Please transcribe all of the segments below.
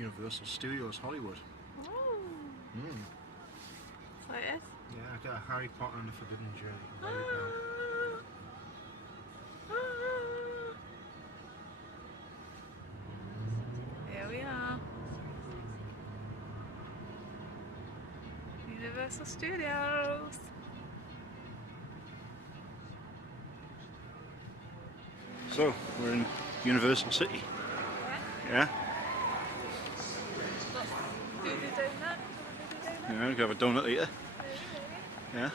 Universal Studios Hollywood. Oh. Mm. So it is? Yeah, I got a Harry Potter and the Forbidden Journey right now. Here we are. Universal Studios. So, we're in Universal City. Yeah? Do the donut? Yeah, we can have a donut later. Yeah?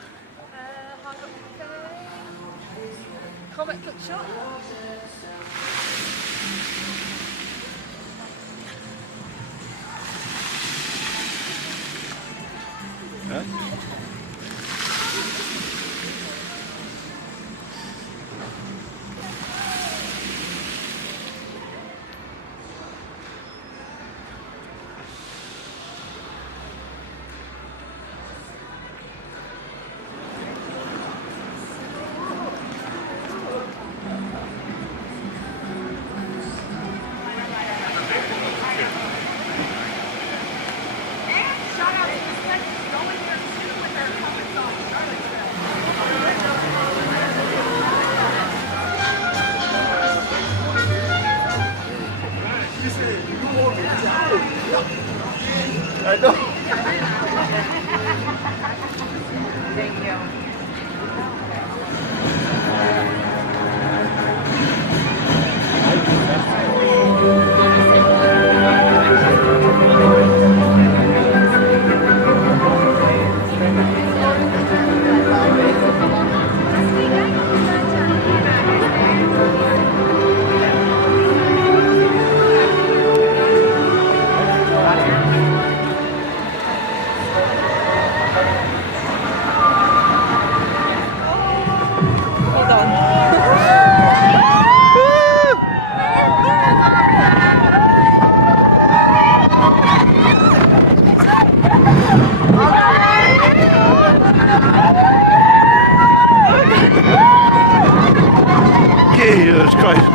Hard Rock Cafe. Comic book shop. Yeah? I know. Thank you. Hold on. Jesus Christ.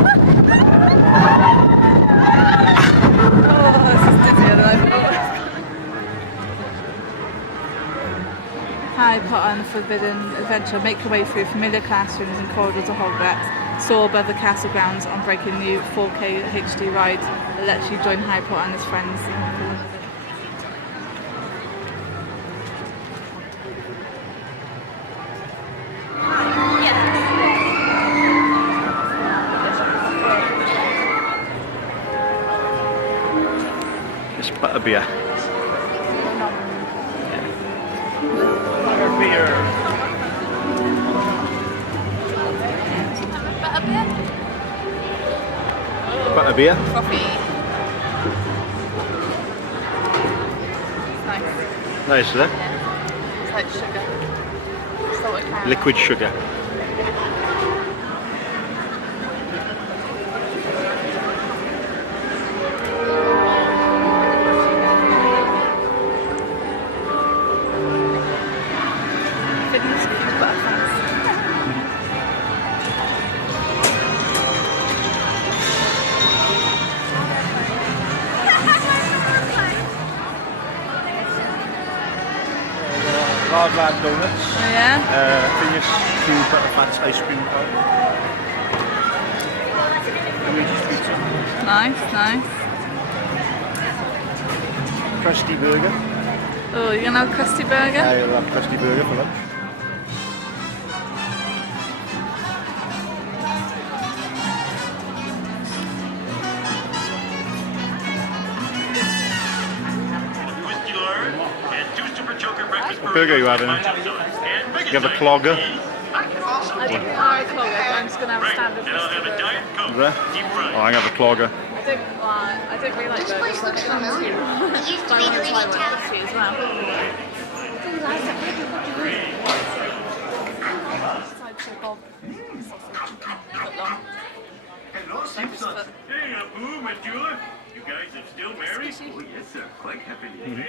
Oh, this is dizzier than I thought. Harry Potter and the Forbidden Adventure. Make your way through familiar classrooms and corridors of Hogwarts. Soar above the castle grounds on breaking new 4K HD ride that lets you join Harry Potter and his friends. It's butterbeer. Butterbeer. Butterbeer. Coffee. Nice. Nice, is it? It's like sugar. Salted caramel. Liquid sugar. Fitness cute butterflies. Hard Lad Donuts. Oh yeah? Phineas Q Butterfats ice cream cone. Luigi's pizza. Nice, nice. Krusty burger. Oh, you're gonna have a crusty burger? I'll have Krusty burger for lunch. What burger are you having? You have a clogger. I don't think I call it, I'm just gonna have a standard crusty burger. Is there? Oh, I have a clogger. I don't really like burgers, so I'm just gonna have two. But I want to try one crusty as well. Sideshow Bob sausage, foot long. Hello, Simpsons. Hey, Boom and Julia. You guys are still married? Squishy. Oh, yes, sir. Quite happily.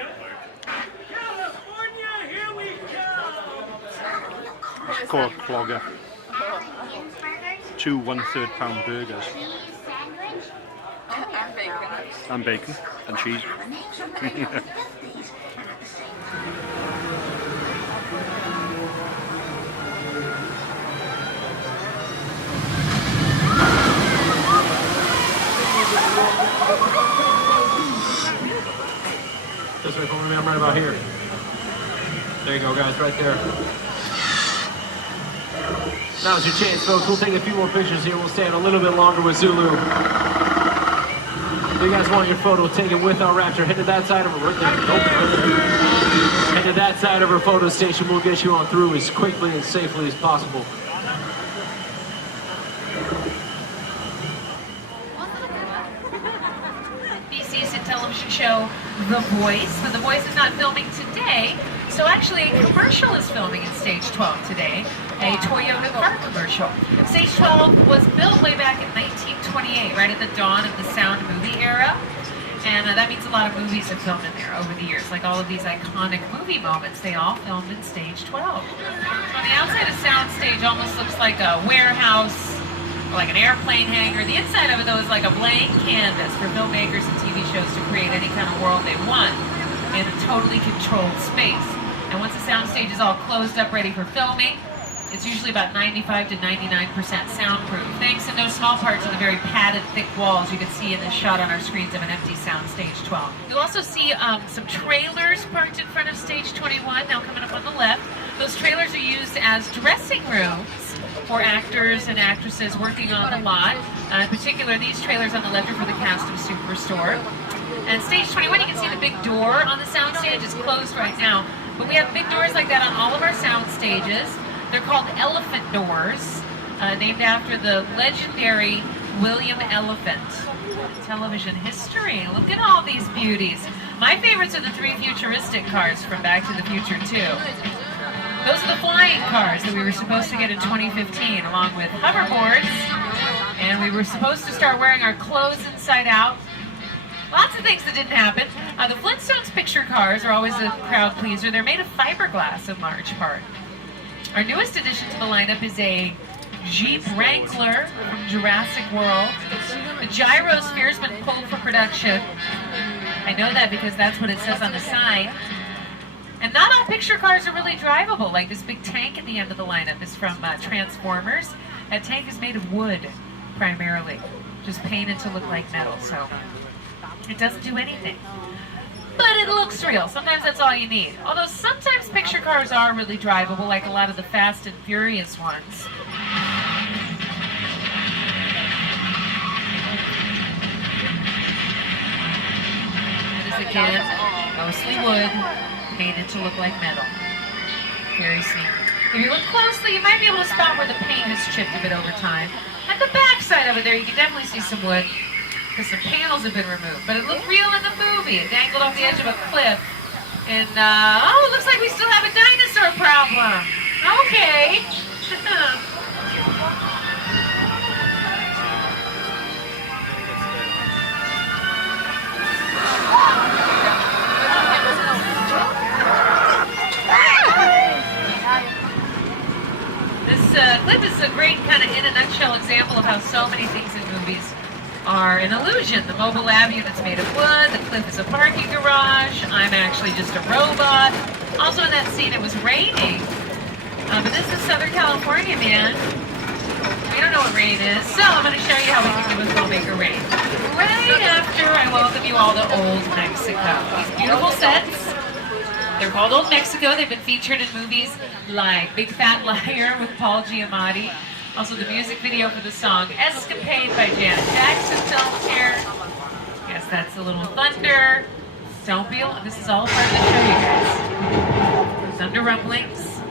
California, here we come! It's called clogger. 2 1/3 pound burgers. And bacon. And bacon and cheese. This way, follow me. I'm right about here. There you go, guys, right there. Now's your chance, folks. We'll take a few more pictures here. We'll stand a little bit longer with Zulu. If you guys want your photo taken with our Raptor, head to that side of her. Right there. Nope, right there. Head to that side of her photo station. We'll get you on through as quickly and safely as possible. BC's hit television show The Voice, but The Voice is not filming today. So actually, a commercial is filming in Stage 12 today, a Toyota car commercial. Stage 12 was built way back in 1928, right at the dawn of the sound movie era. And that means a lot of movies have filmed in there over the years. Like all of these iconic movie moments, they all filmed in Stage 12. So on the outside of soundstage almost looks like a warehouse, or like an airplane hangar. The inside of it, though, is like a blank canvas for filmmakers and TV shows to create any kind of world they want in a totally controlled space. And once the soundstage is all closed up, ready for filming, it's usually about 95 to 99% soundproof, thanks in no small part to the very padded, thick walls you can see in this shot on our screens of an empty soundstage 12. You'll also see some trailers parked in front of stage 21, now coming up on the left. Those trailers are used as dressing rooms for actors and actresses working on the lot. In particular, these trailers on the left are for the cast of Superstore. And stage 21, you can see the big door on the soundstage is closed right now. But we have big doors like that on all of our sound stages. They're called elephant doors, named after the legendary William Elephant. Television history. Look at all these beauties. My favorites are the three futuristic cars from Back to the Future 2. Those are the flying cars that we were supposed to get in 2015, along with hoverboards. And we were supposed to start wearing our clothes inside out. Lots of things that didn't happen. The Flintstones picture cars are always a crowd pleaser. They're made of fiberglass in large part. Our newest addition to the lineup is a Jeep Wrangler from Jurassic World. The gyrosphere's been pulled for production. I know that because that's what it says on the sign. And not all picture cars are really drivable. Like this big tank at the end of the lineup is from Transformers. That tank is made of wood, primarily. Just painted to look like metal, so it doesn't do anything. But it looks real. Sometimes that's all you need. Although sometimes picture cars are really drivable, like a lot of the Fast and Furious ones. It is again mostly wood, painted to look like metal. Very sneaky. If you look closely, you might be able to spot where the paint has chipped a bit over time. At the back side of it there, you can definitely see some wood, because the panels have been removed. But it looked real in the movie. It dangled off the edge of a cliff. And, oh, it looks like we still have a dinosaur problem. Okay. This clip is a great kind of in a nutshell example of how so many things in movies are an illusion. The mobile lab unit's made of wood, the cliff is a parking garage, I'm actually just a robot. Also in that scene it was raining, but this is Southern California, man. We don't know what rain is, so I'm going to show you how we can do with Filmmaker Rain. Right after I welcome you all to Old Mexico. These beautiful sets. They're called Old Mexico. They've been featured in movies like Big Fat Liar with Paul Giamatti. Also the music video for the song Escapade by Janet Jackson filmed here. Yes, that's a little thunder. Don't be alarmed. This is all part of the show, you guys. Thunder rumblings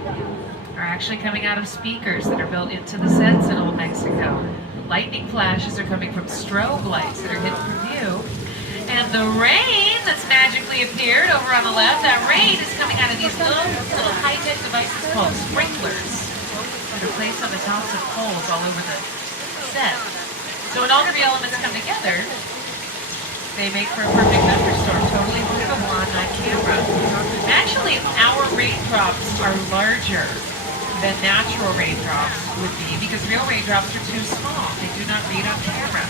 are actually coming out of speakers that are built into the sets in Old Mexico. Lightning flashes are coming from strobe lights that are hidden from view. And the rain that's magically appeared over on the left, that rain is coming out of these little high-tech devices called sprinklers that are placed on the tops of poles all over the set. So when all three elements come together, they make for a perfect thunderstorm, totally believable on camera. Actually, our raindrops are larger than natural raindrops would be because real raindrops are too small. They do not read on camera.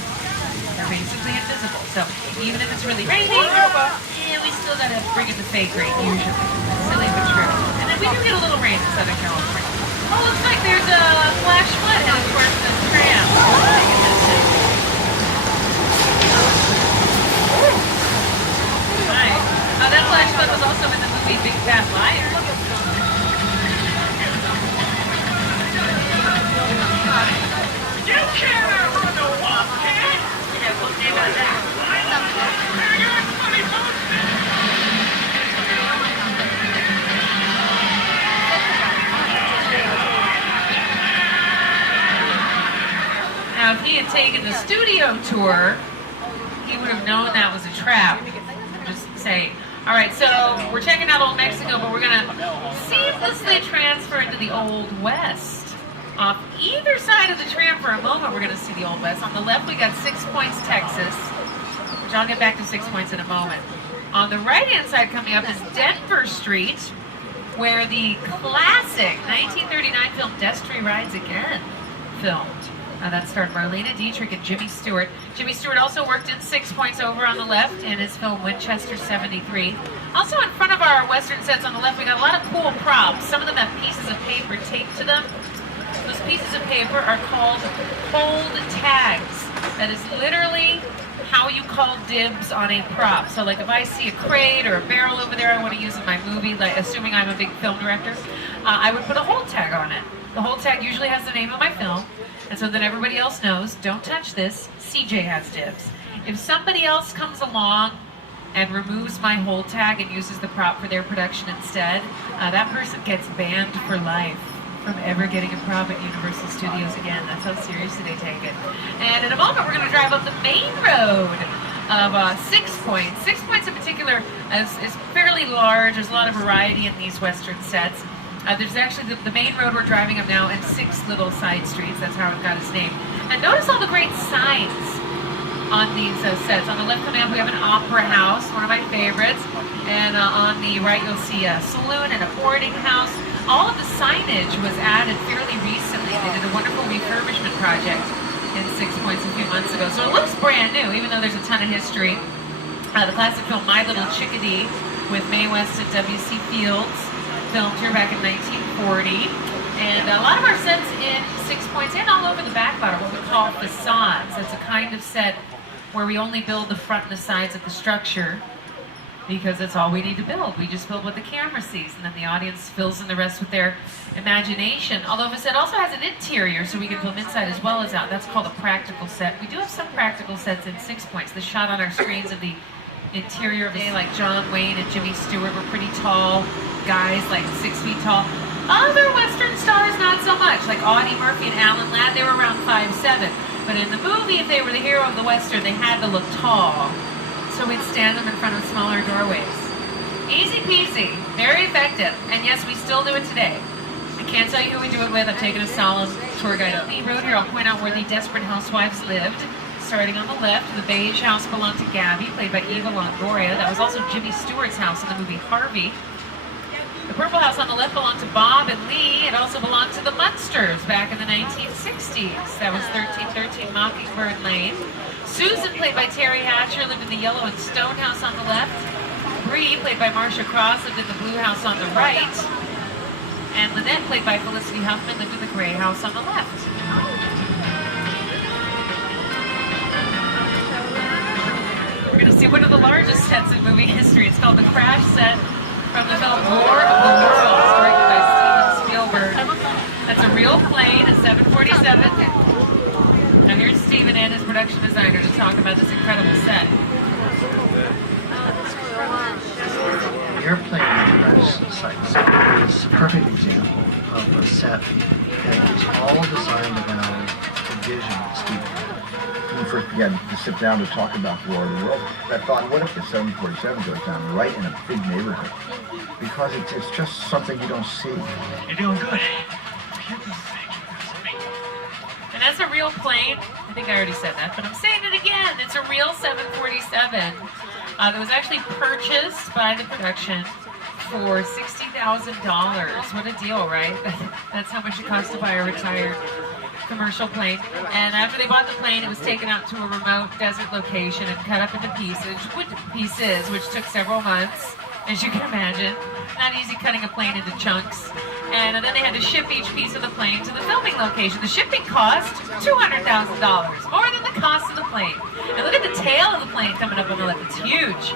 are basically invisible. So even if it's really raining, we still gotta bring in the fake rain usually. Silly but true. And then we do get a little rain in Southern California. Oh, looks like there's a flash flood headed towards the tram. Right. That flash flood was also in the movie Big Fat Liar. You can't outrun the Wildcat! Now, if he had taken the studio tour, he would have known that was a trap. I'm just saying. All right, so we're checking out Old Mexico, but we're going to seamlessly transfer into the Old West. Off either side of the tram for a moment, we're going to see the Old West. On the left, we got 6 Points, Texas, which I'll get back to 6 Points in a moment. On the right-hand side coming up is Denver Street, where the classic 1939 film Destry Rides Again filmed. That starred Marlena Dietrich and Jimmy Stewart. Jimmy Stewart also worked in 6 Points over on the left in his film Winchester 73. Also in front of our Western sets on the left, we got a lot of cool props. Some of them have pieces of paper taped to them. Those pieces of paper are called hold tags. That is literally how you call dibs on a prop. So like if I see a crate or a barrel over there I want to use in my movie, like assuming I'm a big film director, I would put a hold tag on it. The hold tag usually has the name of my film, and so then everybody else knows, don't touch this, CJ has dibs. If somebody else comes along and removes my hold tag and uses the prop for their production instead, that person gets banned for life from ever getting a prop at Universal Studios again. That's how seriously they take it. And in a moment, we're going to drive up the main road of 6 Points. 6 Points in particular is fairly large. There's a lot of variety in these Western sets. There's actually the main road we're driving up now and 6 little side streets. That's how it got its name. And notice all the great signs on these sets. On the left coming up, we have an opera house, one of my favorites. And on the right, you'll see a saloon and a boarding house. All of the signage was added fairly recently. They did a wonderful refurbishment project in 6 Points a few months ago. So it looks brand new, even though there's a ton of history. The classic film My Little Chickadee with Mae West and W.C. Fields, filmed here back in 1940. And a lot of our sets in 6 Points and all over the back lot are what we call facades. That's a kind of set where we only build the front and the sides of the structure, because that's all we need to build. We just build what the camera sees, and then the audience fills in the rest with their imagination. Although the set also has an interior, so we can film inside as well as out. That's called a practical set. We do have some practical sets in 6 Points. The shot on our screens of the interior of the, like John Wayne and Jimmy Stewart were pretty tall guys, like 6 feet tall. Other Western stars, not so much. Like Audie Murphy and Alan Ladd, they were around 5'7". But in the movie, if they were the hero of the Western, they had to look tall. So we'd stand them in front of smaller doorways. Easy peasy, very effective, and yes, we still do it today. I can't tell you who we do it with. I've taken a solemn tour guide up the road here. I'll point out where the Desperate Housewives lived. Starting on the left, the beige house belonged to Gabby, played by Eva Longoria. That was also Jimmy Stewart's house in the movie Harvey. The purple house on the left belonged to Bob and Lee. It also belonged to the Munsters back in the 1960s. That was 1313 Mockingbird Lane. Susan, played by Terry Hatcher, lived in the yellow and stone house on the left. Bree, played by Marcia Cross, lived in the blue house on the right. And Lynette, played by Felicity Huffman, lived in the gray house on the left. We're going to see one of the largest sets in movie history. It's called the Crash Set from the film War of the Worlds, directed by Steven Spielberg. That's a real plane, a 747. Now here's Steven and his production designer to talk about this incredible set. The airplane universe site is a perfect example of a set that is all designed around the vision of Steven. When we first began to sit down to talk about War of the World, I thought, what if the 747 goes down right in a big neighborhood? Because it's just something you don't see. You're doing good. And that's a real plane. I think I already said that, but I'm saying it again. It's a real 747 that was actually purchased by the production for $60,000. What a deal, right? That's how much it costs to buy a retired commercial plane. And after they bought the plane, it was taken out to a remote desert location and cut up into pieces, which took several months, as you can imagine. Not easy cutting a plane into chunks. And then they had to ship each piece of the plane to the filming location. The shipping cost $200,000, more than the cost of the plane. And look at the tail of the plane coming up on the left. It's huge.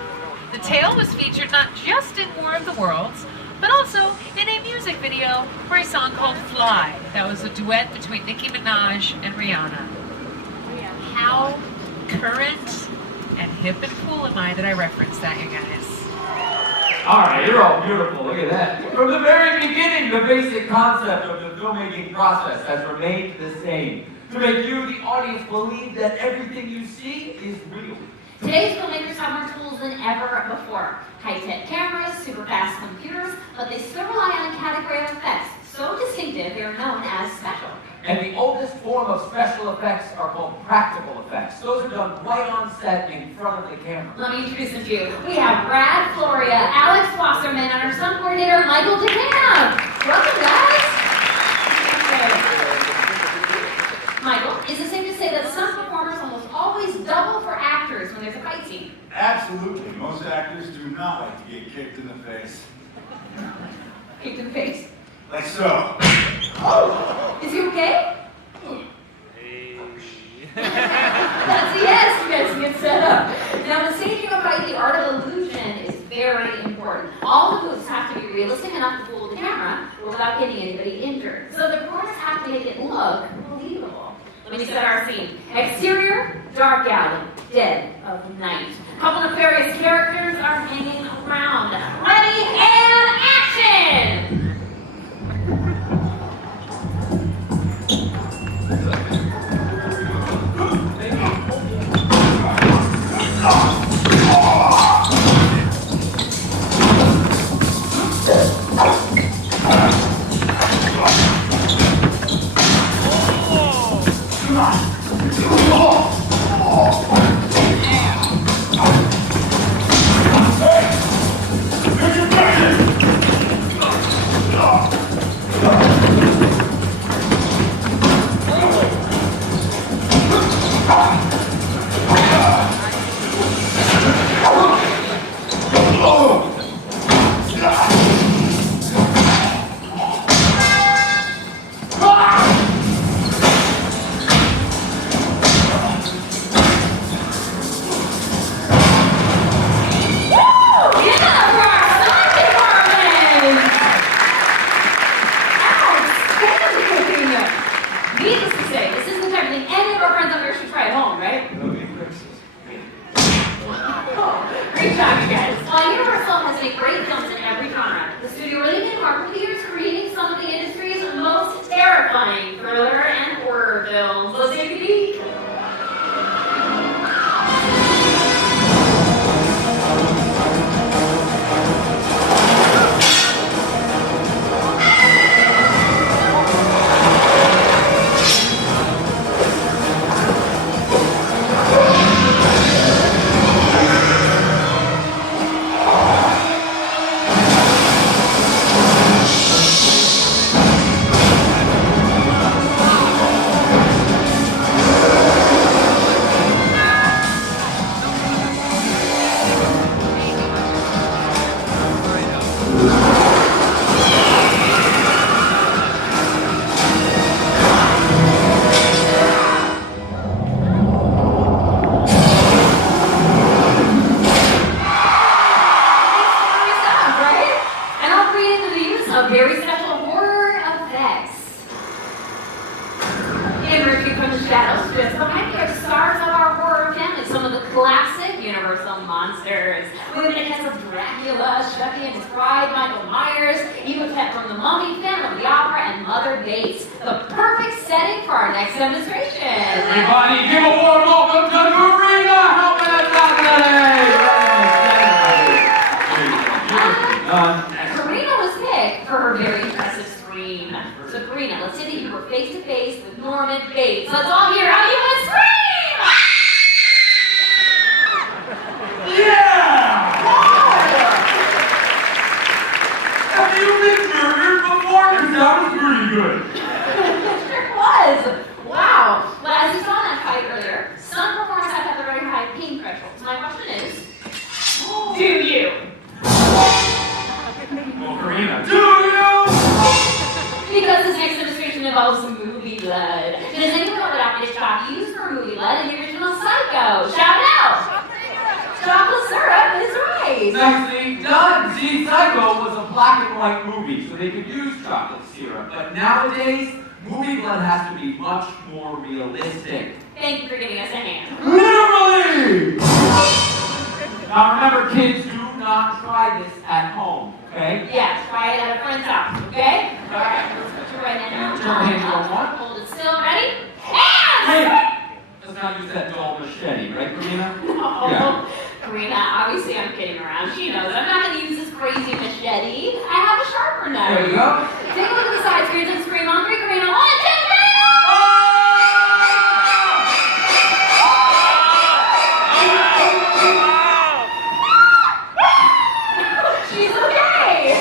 The tail was featured not just in War of the Worlds, but also in a music video for a song called Fly. That was a duet between Nicki Minaj and Rihanna. How current and hip and cool am I that I referenced that, you guys? Alright, you're all beautiful, look at that. From the very beginning, the basic concept of the filmmaking process has remained the same. To make you, the audience, believe that everything you see is real. Today's filmmakers have more tools than ever before. High-tech cameras, super fast computers, but they still rely on a category of effects so distinctive they are known as special. And the oldest form of special effects are called practical effects. Those are done right on set in front of the camera. Let me introduce them to you. We have Brad Floria, Alex Wasserman, and our stunt coordinator, Michael DeCamp. Welcome, guys. Michael, is it safe to say that stunt performers almost always double for actors when there's a fight scene? Absolutely. Most actors do not like to get kicked in the face. Kicked in the face. Like so. Oh! Is he okay? That's a yes, you guys can get set up. Now, the staging of fight, the art of illusion, is very important. All the moves have to be realistic enough to fool the camera without getting anybody injured. So the performers have to make it look believable. Let me set our scene. Exterior, dark alley, dead of night. A couple of nefarious characters are hanging around. Ready and action! for Movie Blood in the original Psycho. Shout it out! Chocolate syrup is right. Nicely done. See, Psycho was a black and white movie, so they could use chocolate syrup. But nowadays, Movie Blood has to be much more realistic. Thank you for giving us a hand. Literally! Now remember, kids, do not try this at home, okay? Yeah, try it at a friend's house, okay? Alright, let's put your right hand out. Turn the hands on one. Hold it still, ready? Hands! Hey! Let's not use that dull machete, right, Karina? No. Yeah. Karina, obviously I'm kidding around. She knows I'm not going to use this crazy machete. I have a sharper knife. There you go. Take a look at the side screens and scream on 3, Karina. 1, 2, 3! She's okay.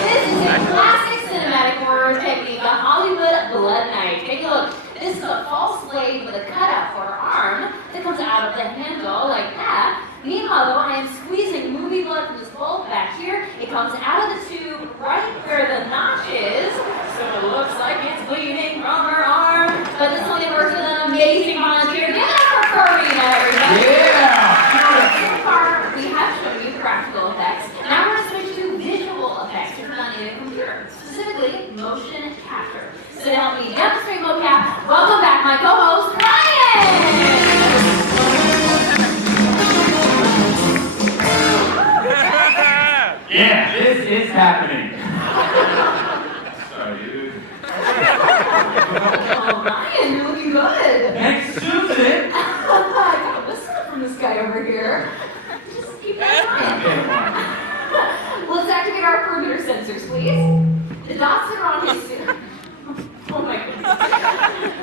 This is a classic cinematic horror technique, a Hollywood blood knife. Take a look. This is a false blade with a cutout for her arm that comes out of the handle like that. Meanwhile, though, I am squeezing movie blood from this bulb back here. It comes out of the tube right where the notch is, so it looks like it's bleeding from her arm. But this only works with an amazing volunteer. Give it up for Karina, everybody. Yeah! So far, we have shown you practical effects. Now we're going to switch to visual effects to run in a computer, specifically motion capture. So to help me demonstrate mocap, welcome back my co-host, Ryan! Yeah, this is happening. Sorry, dude. Oh, Ryan, you're looking good. Thanks, Susan. I got a whistle from this guy over here. Just keep that in mind. Let's activate our perimeter sensors, please. The dots that are on his suit. Oh my goodness.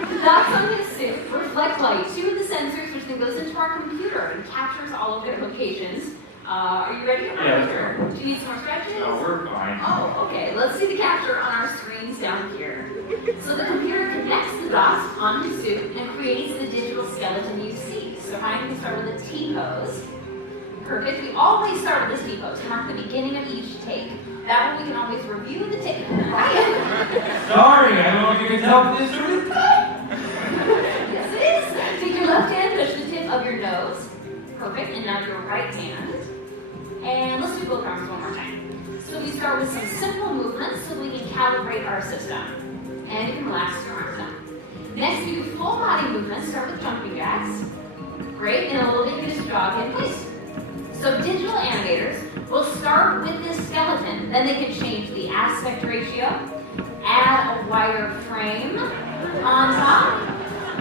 The dots on his suit reflect light to the sensors, which then goes into our computer and captures all of their locations. Are you ready? Yeah, let's go. Do you need some more stretches? No, we're fine. Oh, okay. Let's see the capture on our screens down here. So the computer connects the dots on his suit and creates the digital skeleton you see. So Ryan can start with a T-pose. Perfect. We always start with this T-pose to mark the beginning of each take. That way we can always review the take. Ryan! Sorry, I don't know if you can tell, but this is good. Yes, it is. Take your left hand, touch the tip of your nose. Perfect. And now your right hand. And let's do both arms one more time. So we start with some simple movements so we can calibrate our system. And you can relax your arms down. Next, we do full body movements. Start with jumping jacks. Great. And a little bit, you just jog in place. So digital animators will start with this skeleton. Then they can change the aspect ratio, add a wire frame on top.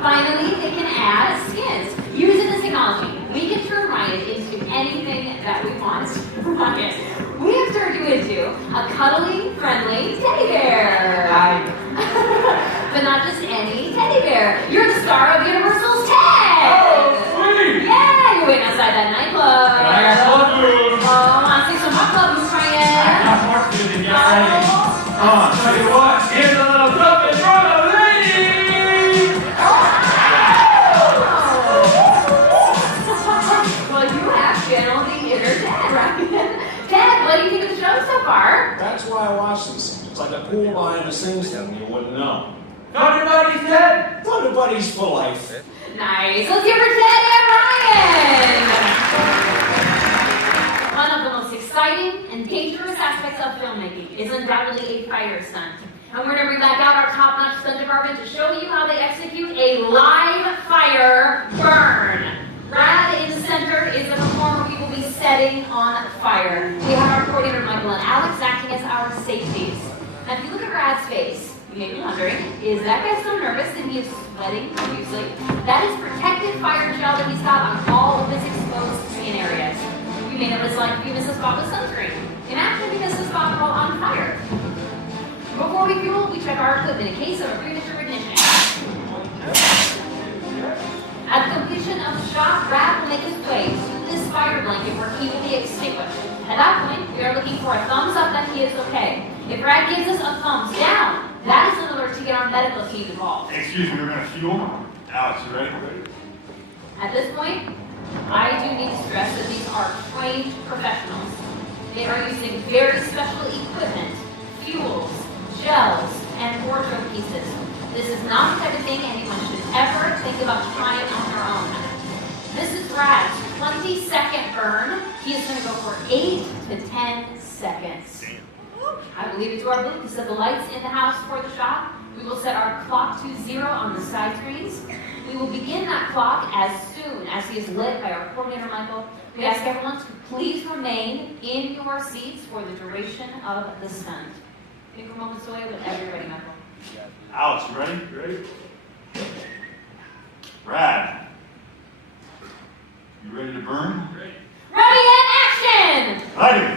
Finally, they can add skins. Using this technology, we can turn Ryan into anything that we want. Ryan, we have turned you into a cuddly, friendly teddy bear. But not just any teddy bear. You're the star of Universal's Ted. Oh, sweet! Yeah, you're waiting outside that nightclub. I got blood moves. Oh, I see some hot clubs, Ryan. I got more food to get ready. Tell you what, here's a little something for the ladies! Well, you have channeled the inner Ted, Ryan. Ted, what do you think of the show so far? That's why I watch these. It's like a cool behind the scenes thing you wouldn't know. Everybody's dead? Everybody's for life. Nice. Let's give her Ted and Ryan. One of the most exciting and dangerous aspects of filmmaking is undoubtedly a fire stunt. And we're going to bring back out our top-notch stunt department to show you how they execute a live fire burn. Brad in the center is the performer we will be setting on fire. We have our coordinator Michael and Alex acting as our safeties. Now if you look at Brad's face, you may be wondering, is that guy so nervous that he is sweating profusely? That is protective fire gel that he's got on all of his exposed skin areas. You may notice like if you miss a spot with sunscreen. Imagine if you miss a spot while on fire. Before we fuel, we check our equipment in case of a premature ignition. At the completion of the shot, Brad will make his way to this fire blanket where he will be extinguished. At that point, we are looking for a thumbs up that he is okay. If Brad gives us a thumbs down, that is an alert to get our medical team involved. Excuse me, we're gonna fuel. Alex, you ready? At this point, I do need to stress that these are trained professionals. They are using very special equipment, fuels, gels, and wardrobe pieces. This is not the type of thing anyone should ever think about trying on your own. This is Brad's 20-second burn. He is going to go for 8 to 10 seconds. I will leave it to our booth to set the lights in the house for the shot. We will set our clock to 0 on the side screens. We will begin that clock as soon as he is lit by our coordinator, Michael. We ask everyone to please remain in your seats for the duration of the stunt. Take a moment away whenever you're ready, Michael. Alex, you ready? Ready? Brad, you ready to burn? Ready and action! Lighting!